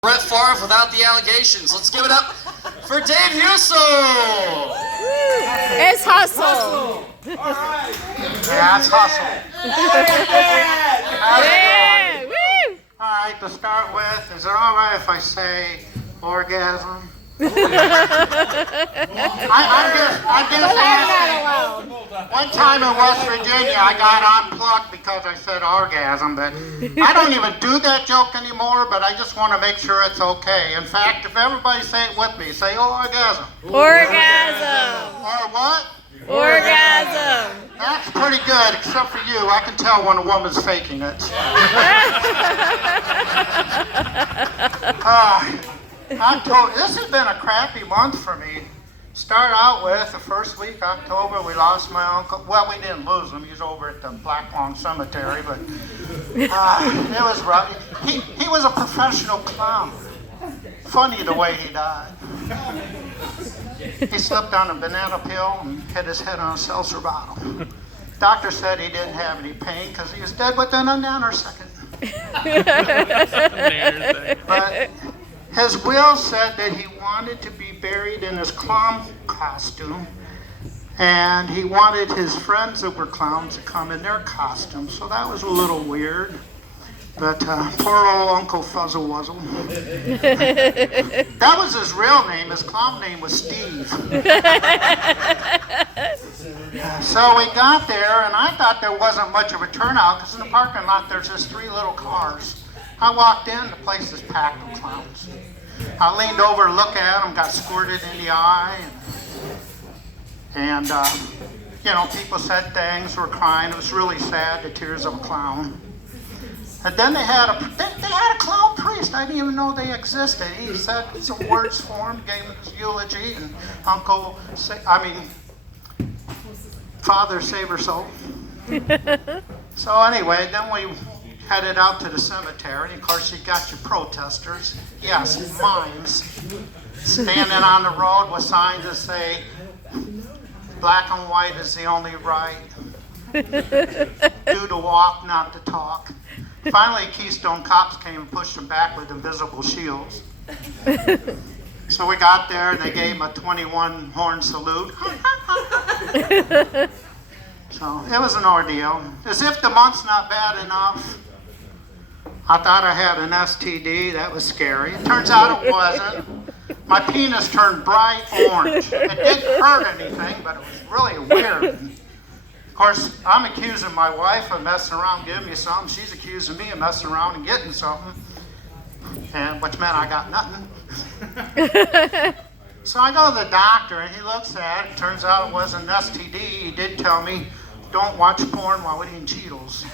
Brett Favre without the allegations. Let's give it up for Dave Hussell. It's Hussell. Yeah, it's Hussell. Yeah. Woo. All right, to start with, is it all right if I say orgasm? I'm guessing. One time in West Virginia, I got unplugged because I said orgasm, but I don't even do that joke anymore, but I just want to make sure it's okay. In fact, if everybody say it with me, say orgasm. Orgasm. Or what? Orgasm. That's pretty good, except for you. I can tell when a woman's faking it. October, this has been a crappy month for me. Start out with the first week, October, we lost my uncle. Well, we didn't lose him. He's over at the Black Lawn Cemetery, but it was rough. He was a professional clown. Funny the way he died. He slipped on a banana peel and hit his head on a seltzer bottle. Doctor said he didn't have any pain because he was dead within a nanosecond. But his will said that he wanted to be buried in his clown costume, and he wanted his friends that were clowns to come in their costumes, so that was a little weird. But poor old Uncle Fuzzle Wuzzle. That was his real name. His clown name was Steve. So we got there, and I thought there wasn't much of a turnout, because in the parking lot there's just 3 little cars. I walked in, the place is packed with clowns. I leaned over to look at them, got squirted in the eye, and people said things, were crying. It was really sad, the tears of a clown. And then they had a clown priest. I didn't even know they existed. He said some words for him, gave him his eulogy, and Father save her soul. So anyway, then we headed out to the cemetery. Of course, you got your protesters. Yes, mimes. Standing on the road with signs that say, black and white is the only right. Do to walk, not to talk. Finally, Keystone cops came and pushed them back with invisible shields. So we got there, and they gave him a 21 horn salute. So it was an ordeal. As if the month's not bad enough, I thought I had an STD. That was scary. It turns out it wasn't. My penis turned bright orange. It didn't hurt anything, but it was really weird. Of course, I'm accusing my wife of messing around, giving me something. She's accusing me of messing around and getting something, and which meant I got nothing. So I go to the doctor, and he looks at it. Turns out it wasn't an STD. He did tell me, don't watch porn while eating Cheetos.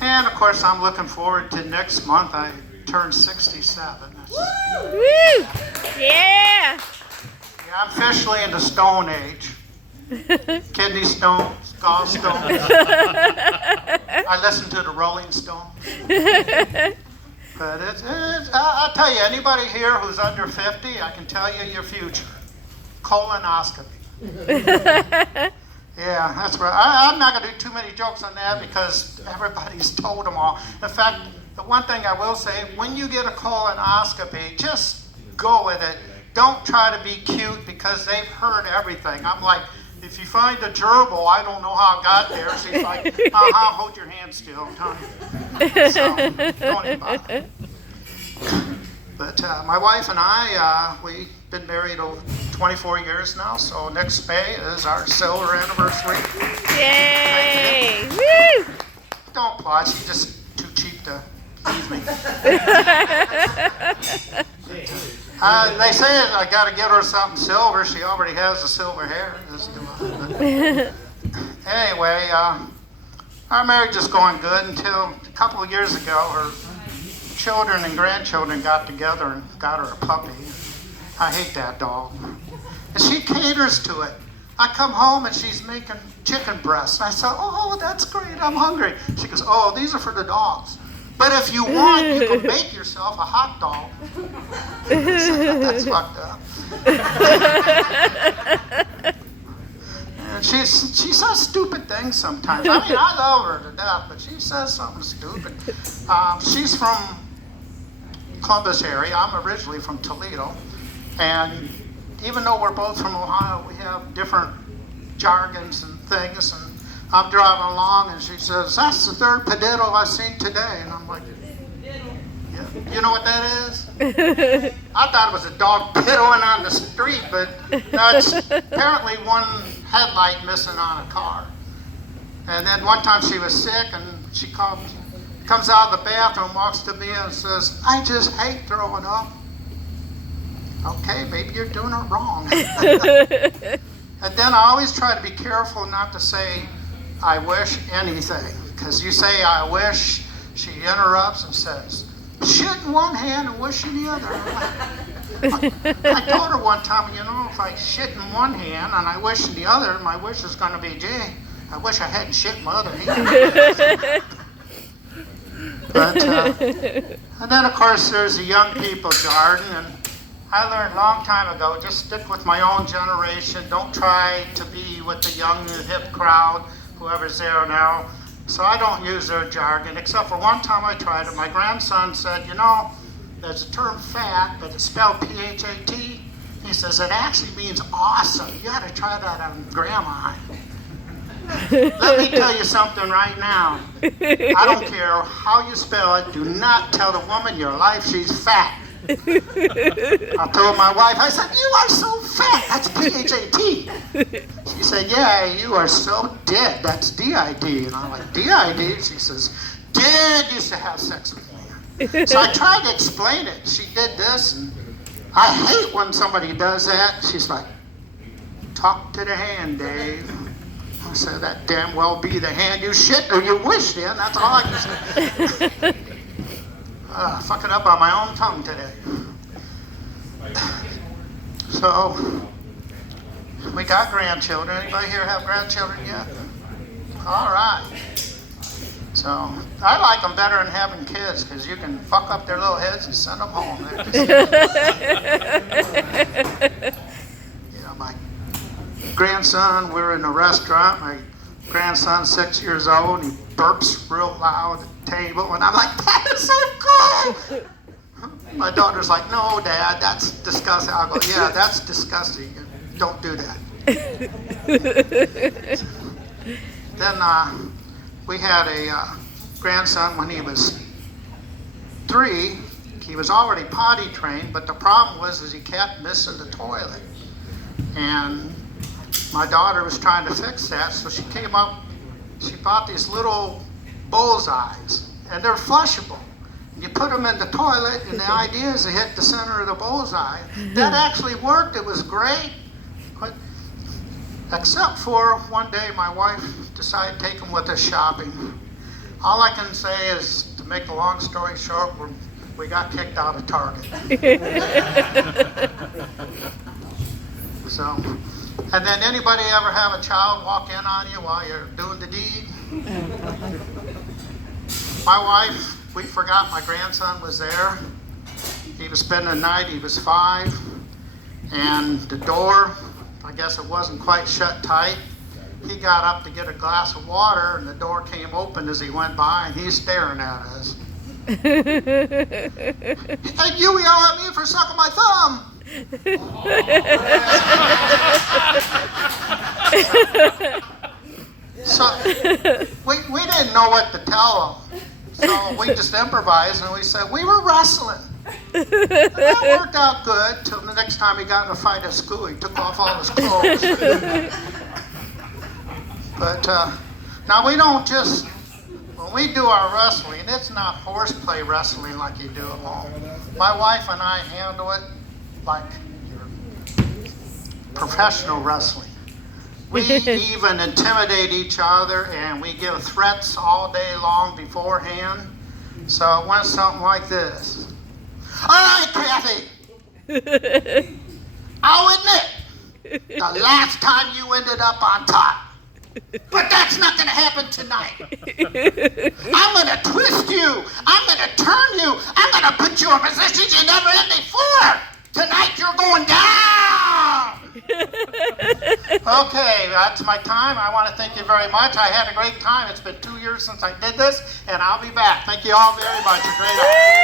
And of course, I'm looking forward to next month. I turn 67. Woo! Yeah! I'm officially in the Stone Age. Kidney stones, gallstones. I listen to the Rolling Stones. But I'll tell you, anybody here who's under 50, I can tell you your future. Colonoscopy. Yeah, that's right. I'm not going to do too many jokes on that because everybody's told them all. In fact, the one thing I will say, when you get a colonoscopy, just go with it. Don't try to be cute because they've heard everything. I'm like, if you find a gerbil, I don't know how it got there. She's like, hold your hand still, Tony. So, don't even bother. But my wife and I, we've been married over 24 years now, so next May is our silver anniversary. Yay! Woo! Don't applaud, she's just too cheap to leave me. They say I got to get her something silver. She already has the silver hair. Anyway, our marriage is going good until a couple of years ago, her children and grandchildren got together and got her a puppy. I hate that dog. And she caters to it. I come home and she's making chicken breasts. And I said, oh, that's great, I'm hungry. She goes, oh, these are for the dogs. But if you want, you can make yourself a hot dog. That's fucked up. And she says stupid things sometimes. I mean, I love her to death, but she says something stupid. She's from Columbus area. I'm originally from Toledo. And even though we're both from Ohio, we have different jargons and things. And I'm driving along, and she says, "That's the third peddito I've seen today." And I'm like, "Yeah, you know what that is?" I thought it was a dog piddling on the street, but no, it's apparently one headlight missing on a car. And then one time she was sick, and she comes out of the bathroom, walks to me, and says, "I just hate throwing up." Okay, maybe you're doing it wrong. And then I always try to be careful not to say, "I wish" anything, because you say "I wish," she interrupts and says, "Shit in one hand and wish in the other." I told her one time, you know, if I shit in one hand and I wish in the other, my wish is going to be, "Gee, I wish I hadn't shit in my other hand." But, and then of course there's the young people jargon, and I learned a long time ago, just stick with my own generation. Don't try to be with the young, hip crowd, whoever's there now. So I don't use their jargon, except for one time I tried it. My grandson said, "You know, there's a term fat, but it's spelled P-H-A-T. He says, "It actually means awesome. You got to try that on Grandma." Let me tell you something right now. I don't care how you spell it. Do not tell the woman your life she's fat. I told my wife, I said, "You are so fat. That's P-H-A-T. She said, "Yeah, you are so dead. That's D-I-D. And I'm like, "D-I-D? She says, "Dad used to have sex with me." So I tried to explain it. She did this, and I hate when somebody does that. She's like, "Talk to the hand, Dave." I said, "That damn well be the hand you shit or you wish in. That's all I can say." Fucking up on my own tongue today. So, we got grandchildren. Anybody here have grandchildren yet? All right. So, I like them better than having kids, because you can fuck up their little heads and send them home. You know, my grandson, we're in a restaurant. My grandson's 6 years old, and he burps real loud at the table, and I'm like, "That is so cool." My daughter's like, "No, Dad, that's disgusting." I'll go, "Yeah, that's disgusting. Don't do that." Then we had a grandson when he was 3. He was already potty trained, but the problem was he kept missing the toilet. And my daughter was trying to fix that, so she came up, she bought these little bullseyes, and they're flushable. You put them in the toilet, and the idea is to hit the center of the bullseye. That actually worked. It was great. But except for one day my wife decided to take them with us shopping. All I can say is, to make a long story short, we got kicked out of Target. So, and then anybody ever have a child walk in on you while you're doing the deed? My wife, we forgot my grandson was there. He was spending the night, he was 5, and the door, I guess it wasn't quite shut tight. He got up to get a glass of water, and the door came open as he went by, and he's staring at us. "And you yell at me for sucking my thumb." So we didn't know what to tell him. So we just improvised, and we said, "We were wrestling." And that worked out good till the next time he got in a fight at school. He took off all his clothes. But now we don't just, when we do our wrestling, it's not horseplay wrestling like you do at home. My wife and I handle it like professional wrestling. We even intimidate each other, and we give threats all day long beforehand. So it went something like this. "All right, Kathy, I'll admit, the last time you ended up on top. But that's not going to happen tonight. I'm going to twist you. I'm going to turn you. I'm going to put you in positions you never had before. Tonight you're going down." Okay, that's my time. I want to thank you very much. I had a great time. It's been 2 years since I did this, and I'll be back. Thank you all very much. A great honor.